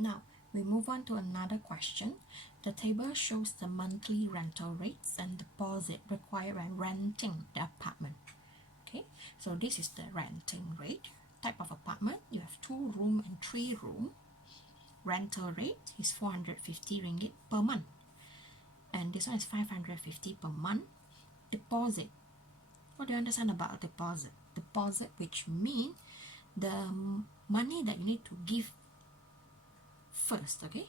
Now, we move on to another question. The table shows the monthly rental rates and deposit required when renting the apartment. Okay, so this is the renting rate. Type of apartment, you have 2 room and 3 room. Rental rate is 450 ringgit per month. And this one is 550 per month. Deposit. What do you understand about deposit? Deposit, which means the money that you need to give first, okay,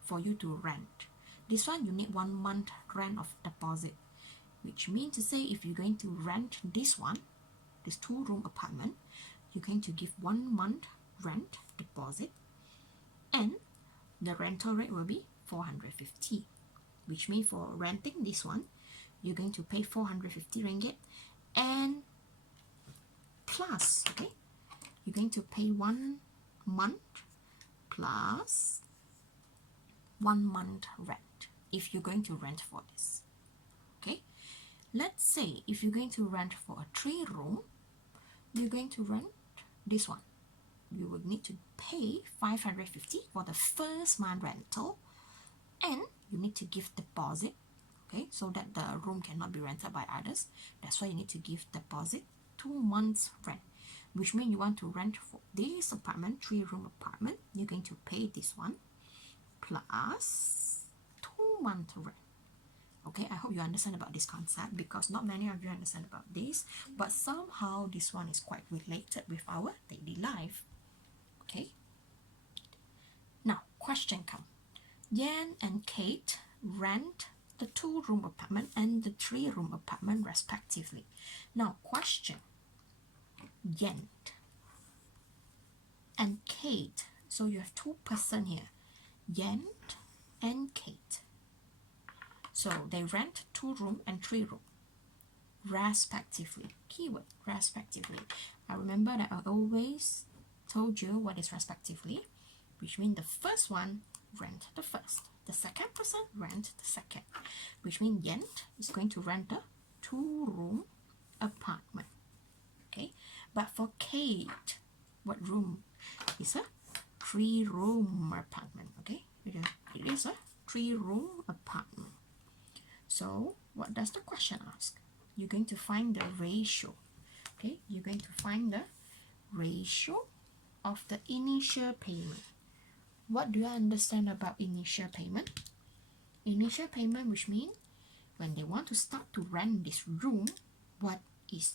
for you to rent. This one you need 1 month rent of deposit, which means to say if you're going to rent this one, this 2 room apartment, you're going to give 1 month rent deposit, and the rental rate will be 450, which means for renting this one, you're going to pay 450 ringgit and plus, okay, you're going to pay 1 month plus 1 month rent if you're going to rent for this. Okay, let's say if you're going to rent for a 3 room, you're going to rent this one, you will need to pay 550 for the first month rental, and you need to give deposit, okay, so that the room cannot be rented by others. That's why you need to give deposit 2 months rent, which means you want to rent for this apartment, 3 room apartment, you're going to pay this one plus 2 month rent. Okay, I hope you understand about this concept, because not many of you understand about this, but somehow this one is quite related with our daily life. Okay, now question come. Yan and Kate rent the 2 room apartment and the 3 room apartment respectively. Now question, Yan and Kate, so you have 2 person here, Yan and Kate. So they rent 2 room and 3 room respectively. Keyword respectively. I remember that I always told you what is respectively, which means the first one rent the first, the second person rent the second, which means Yan is going to rent a 2 room apartment. Okay, but for Kate, what room? It's a 3 room apartment. Okay, it is a 3 room apartment. So what does the question ask? You're going to find the ratio. Okay, you're going to find the ratio of the initial payment. What do you understand about initial payment? Initial payment, which means when they want to start to rent this room, what is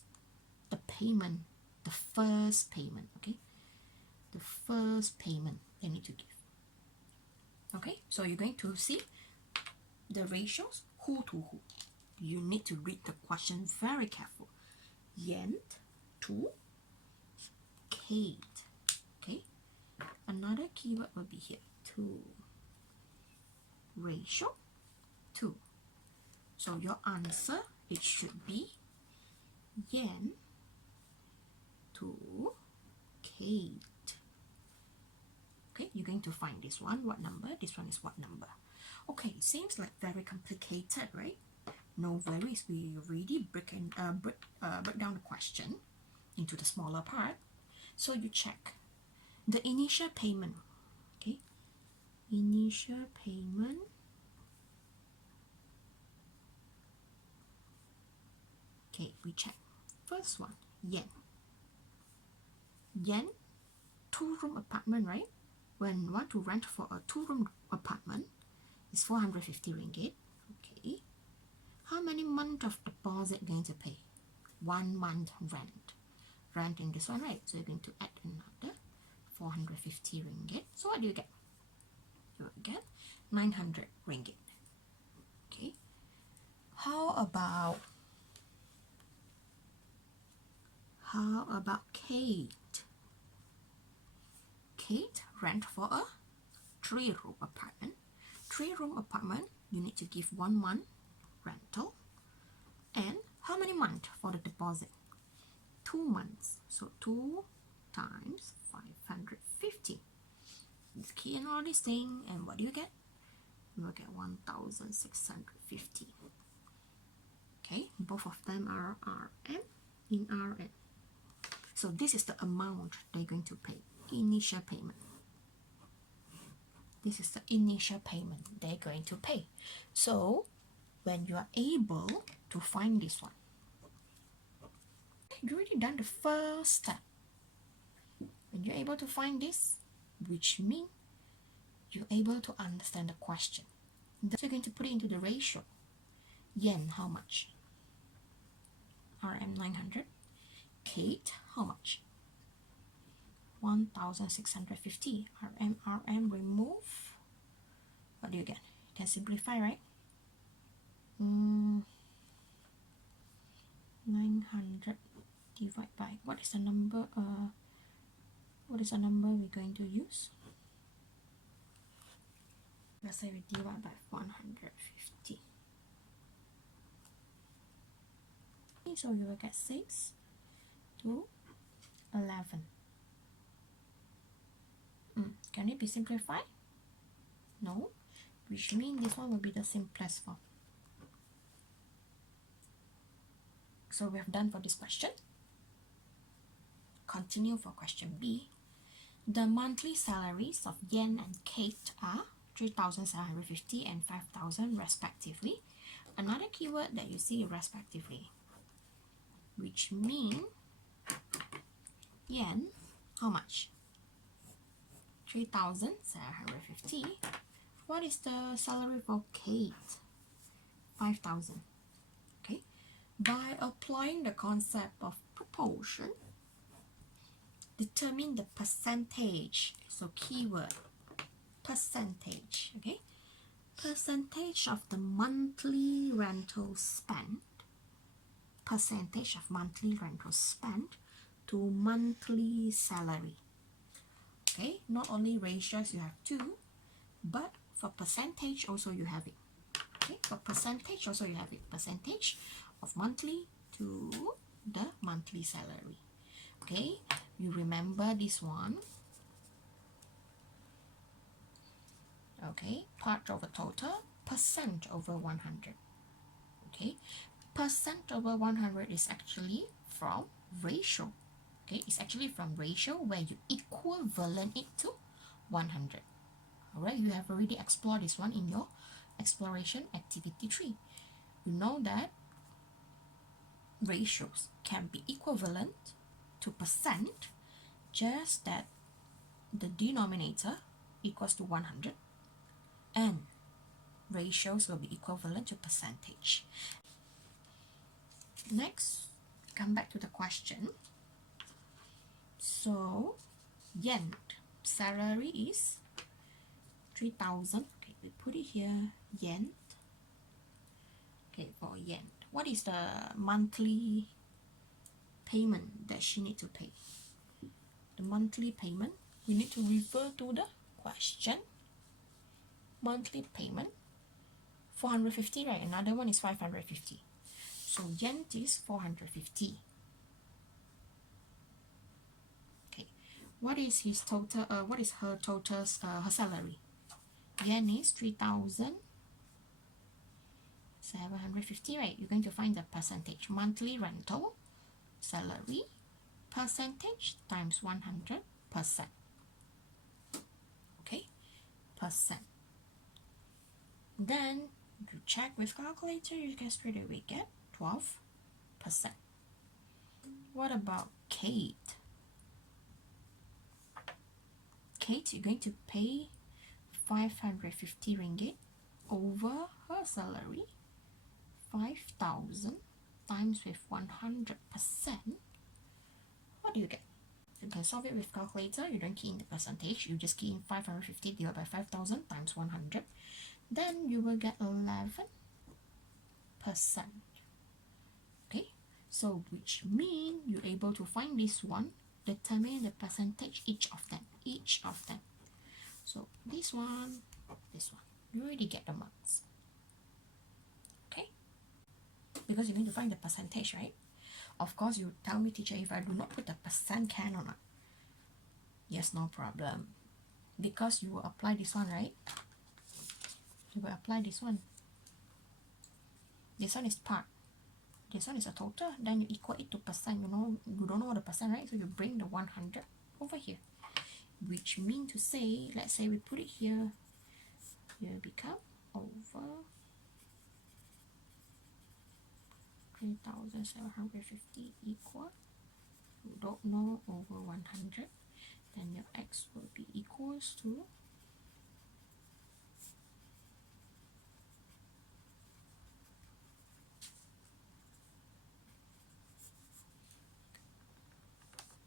the payment, the first payment, okay? The first payment they need to give. Okay, so you're going to see the ratios, who to who. You need to read the question very careful. Yan to Kate. Okay, another keyword will be here, to. Ratio 2. So your answer, it should be Yan to Kate. Okay, you're going to find this one, what number, this one is what number. Okay, seems like very complicated, right? No worries, we already break down the question into the smaller part. So you check the initial payment. Okay, initial payment. Okay, we check. First one, Yan. Yan, 2 room apartment, right? When you want to rent for a 2 room apartment, it's 450 ringgit. Okay. How many months of deposit going to pay? 1 month rent. Renting this one, right? So you're going to add another 450 ringgit. So what do you get? You will get 900 ringgit. Okay. How about Kate? Kate rent for a 3 room apartment. 3 room apartment, you need to give 1 month rental. And how many months for the deposit? 2 months. So 2 times 550. You key in all this thing, and what do you get? You will get 1,650. Okay, both of them are RM in RM. So this is the amount they're going to pay, initial payment. This is the initial payment they're going to pay. So when you are able to find this one, you already done the first step. When you're able to find this, which means you're able to understand the question. So you're going to put it into the ratio. Yen, how much? RM 900. Kate, how much? 1650. RM, remove. What do you get? You can simplify, right? 900 divided by, what is the number we're going to use? Let's say we divide by 150. Okay, so you will get 6 to 11. Can it be simplified? No, which means this one will be the simplest form. So we have done for this question. Continue for question B. The monthly salaries of Yen and Kate are 3,750 and 5,000 respectively. Another keyword that you see respectively, which means Yen, how much? 3,750. What is the salary for Kate? 5,000. Okay. By applying the concept of proportion, determine the percentage. So keyword, percentage. Okay. Percentage of the monthly rental spent. Percentage of monthly rental spent to monthly salary. Okay, not only ratios you have two, but for percentage also you have it. Okay, for percentage also you have it. Percentage of monthly to the monthly salary. Okay, you remember this one. Okay, part over total, percent over 100. Okay, percent over 100 is actually from ratio. Okay, it's actually from ratio where you equivalent it to 100. Alright, you have already explored this one in your exploration activity 3. You know that ratios can be equivalent to percent, just that the denominator equals to 100 and ratios will be equivalent to percentage. Next, come back to the question. So Yen salary is 3,000. Okay, we put it here, Yen. Okay, for Yen, what is the monthly payment that she need to pay? The monthly payment, we need to refer to the question. Monthly payment 450, right? Another one is 550. So Yen is 450. Okay, what is his total? What is her total? Her salary? Yen is 3,750, right? You're going to find the percentage. Monthly rental salary percentage times 100%. Okay, percent. Then you check with calculator, you can straight away get 12%. What about Kate? Kate, you're going to pay 550 ringgit over her salary, 5,000 times with 100%. What do you get? You can solve it with calculator. You don't key in the percentage. You just key in 550 divided by 5,000 times 100. Then you will get 11%. Okay, so which means you're able to find this one, determine the percentage each of them. So this one, you already get the marks. Okay, because you need to find the percentage, right? Of course, you tell me, teacher, if I do not put the percent, can or not? Yes, no problem. Because you will apply this one, right? You will apply this one. This one is part. This one is a total. Then you equal it to percent. You know, you don't know what the percent, right? So you bring the 100 over here. Which means to say, let's say we put it here here become over 3,750 equal, you don't know, over 100, then your x will be equals to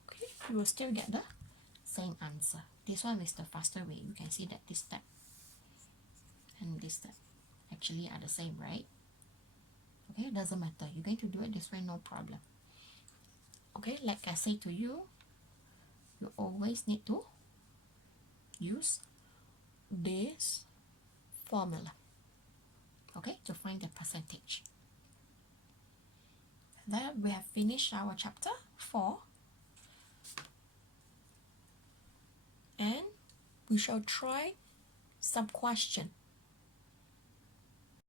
'okay, you will still get the same answer. This one is the faster way. You can see that this step and this step actually are the same, right? Okay, it doesn't matter. You're going to do it this way, no problem. Okay, like I say to you, you always need to use this formula, okay, to find the percentage. Then we have finished our chapter 4, and we shall try some question